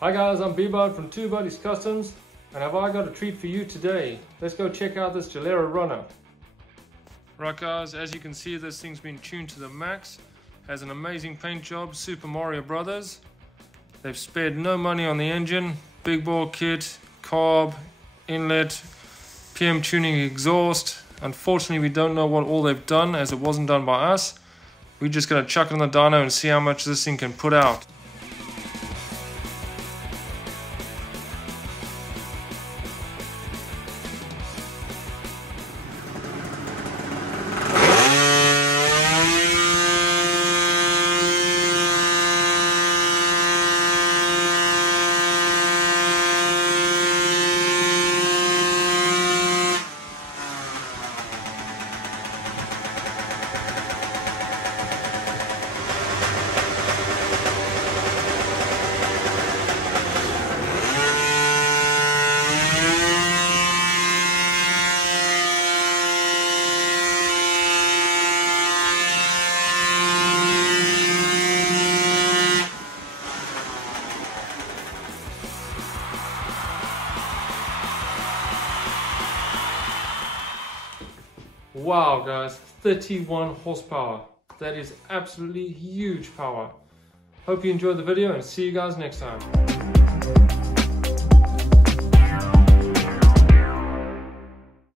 Hi guys, I'm B-Bud from Two Buddies Customs, and have I got a treat for you today. Let's go check out this Gilera runner. Right guys, as you can see, this thing's been tuned to the max. Has an amazing paint job, Super Mario Brothers. They've spared no money on the engine. Big bore kit, carb, inlet, PM tuning exhaust. Unfortunately, we don't know what all they've done as it wasn't done by us. We're just gonna chuck it on the dyno and see how much this thing can put out. Wow guys, 31 horsepower. That is absolutely huge power. Hope you enjoyed the video and see you guys next time.